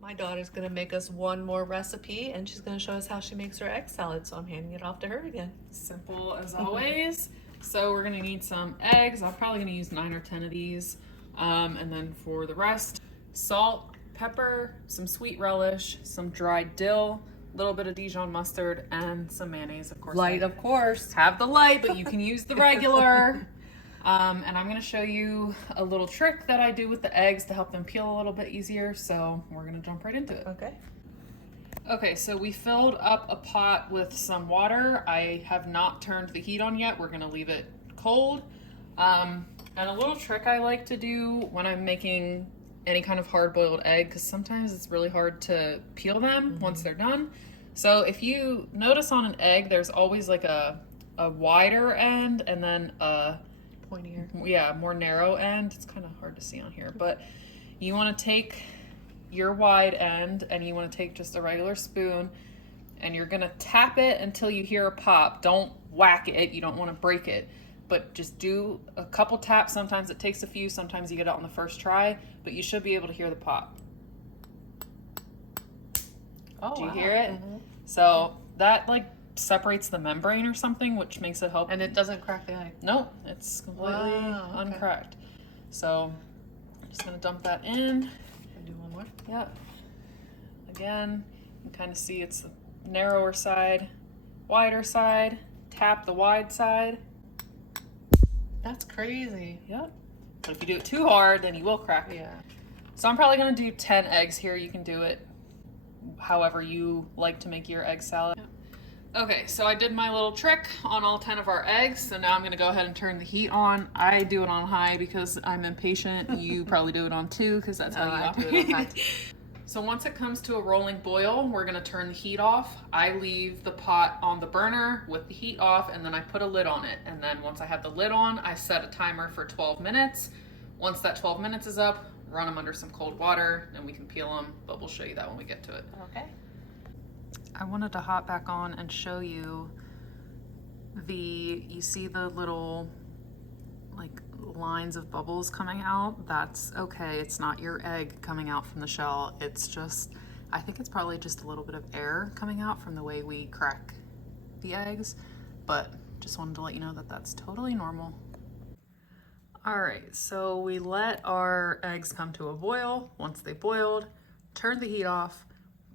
My daughter's gonna make us one more recipe and she's gonna show us how she makes her egg salad, so I'm handing it off to her again. Simple as always. So we're gonna need some eggs. I'm probably gonna use 9 or 10 of these. And then for the rest, salt, pepper, some sweet relish, some dried dill, a little bit of Dijon mustard, and some mayonnaise, of course. Light, of course. Have the light, but you can use the regular. And I'm gonna show you a little trick that I do with the eggs to help them peel a little bit easier. So we're gonna jump right into it. Okay. Okay, so we filled up a pot with some water. I have not turned the heat on yet. We're gonna leave it cold. And a little trick I like to do when I'm making any kind of hard-boiled egg, because sometimes it's really hard to peel them once they're done. So if you notice on an egg, there's always like a wider end and then a Pointier. yeah, more narrow end. It's kind of hard to see on here, but you want to take your wide end and you want to take just a regular spoon and you're going to tap it until you hear a pop. Don't whack it. You don't want to break it, but just do a couple taps. Sometimes it takes a few, sometimes you get it on the first try, but you should be able to hear the pop. Oh, Do you wow. hear it? So that like separates the membrane or something, which makes it help. And it doesn't crack the egg. No, it's completely Wow, okay. uncracked. So I'm just gonna dump that in. Can I do one more? Yep. Again, you can kind of see it's the narrower side, wider side. Tap the wide side. That's crazy. Yep. But if you do it too hard, then you will crack it. Yeah. So I'm probably gonna do 10 eggs here. You can do it however you like to make your egg salad. Yep. Okay, so I did my little trick on all 10 of our eggs. So now I'm gonna go ahead and turn the heat on. I do it on high because I'm impatient. You probably do it on 2 because that's how you I do it on high. So once it comes to a rolling boil, we're gonna turn the heat off. I leave the pot on the burner with the heat off and then I put a lid on it. And then once I have the lid on, I set a timer for 12 minutes. Once that 12 minutes is up, run them under some cold water and we can peel them, but we'll show you that when we get to it. Okay. I wanted to hop back on and show you you see the little like lines of bubbles coming out? That's okay. It's not your egg coming out from the shell. It's just, I think it's probably just a little bit of air coming out from the way we crack the eggs, but just wanted to let you know that that's totally normal. All right, so we let our eggs come to a boil. Once they boiled, turned the heat off,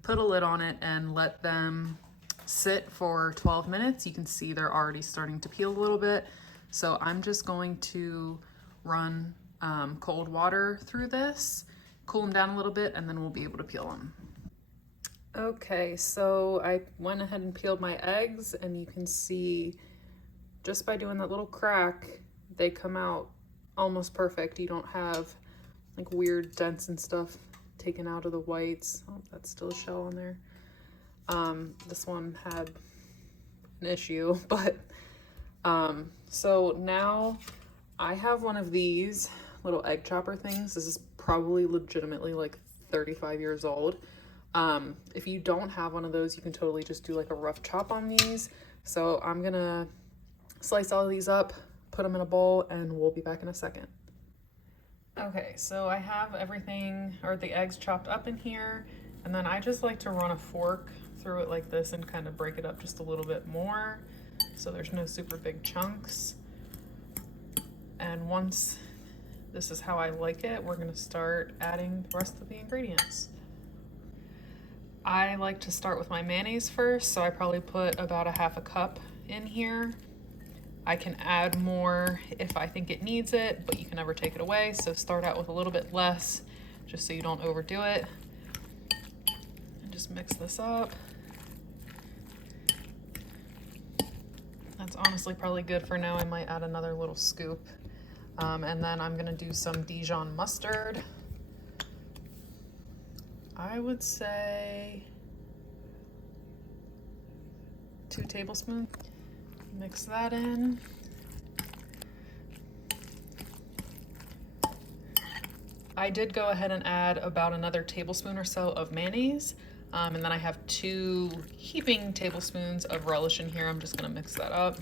put a lid on it and let them sit for 12 minutes. You can see they're already starting to peel a little bit. So I'm just going to run cold water through this, cool them down a little bit, and then we'll be able to peel them. Okay, so I went ahead and peeled my eggs and you can see just by doing that little crack, they come out almost perfect. You don't have like weird dents and stuff taken out of the whites. Oh, that's still a shell on there. This one had an issue, but so now I have one of these little egg chopper things. This is probably legitimately like 35 years old. If you don't have one of those, you can totally just do like a rough chop on these. So I'm gonna slice all of these up, put them in a bowl, and we'll be back in a second. Okay, so I have everything, or the eggs chopped up in here, and then I just like to run a fork through it like this and kind of break it up just a little bit more so there's no super big chunks. And once this is how I like it, we're gonna start adding the rest of the ingredients. I like to start with my mayonnaise first, so I probably put about a half a cup in here. I can add more if I think it needs it, but you can never take it away. So start out with a little bit less, just so you don't overdo it. And just mix this up. That's honestly probably good for now. I might add another little scoop. And then I'm gonna do some Dijon mustard. I would say 2 tablespoons. Mix that in. I did go ahead and add about another tablespoon or so of mayonnaise. And then I have 2 heaping tablespoons of relish in here. I'm just gonna mix that up.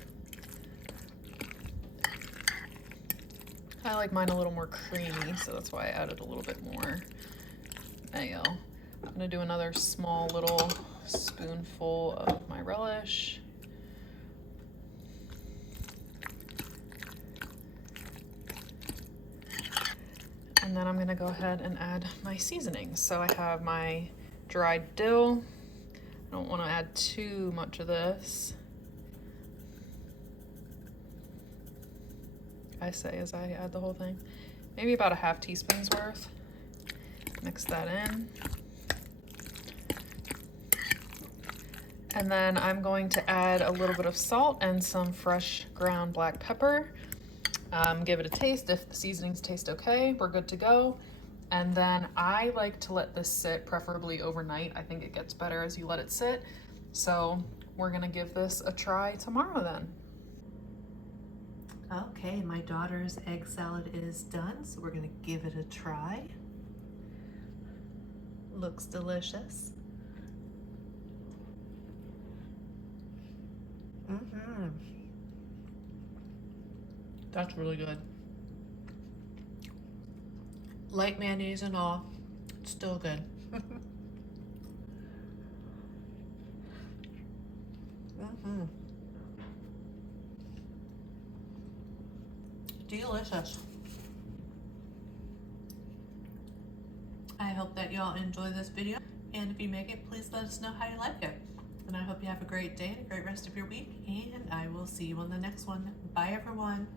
I like mine a little more creamy, so that's why I added a little bit more mayo. I'm gonna do another small little spoonful of my relish. And then I'm gonna go ahead and add my seasonings. So I have my dried dill. I don't wanna add too much of this. I say as I add the whole thing. Maybe about a half teaspoon's worth. Mix that in. And then I'm going to add a little bit of salt and some fresh ground black pepper. Give it a taste. If the seasonings taste okay, we're good to go. And then I like to let this sit, preferably overnight. I think it gets better as you let it sit. So we're gonna give this a try tomorrow then. Okay, my daughter's egg salad is done, so we're gonna give it a try. Looks delicious. That's really good. Light mayonnaise and all, it's still good. Delicious. I hope that y'all enjoy this video, and if you make it, please let us know how you like it. And I hope you have a great day and a great rest of your week, and I will see you on the next one. Bye everyone.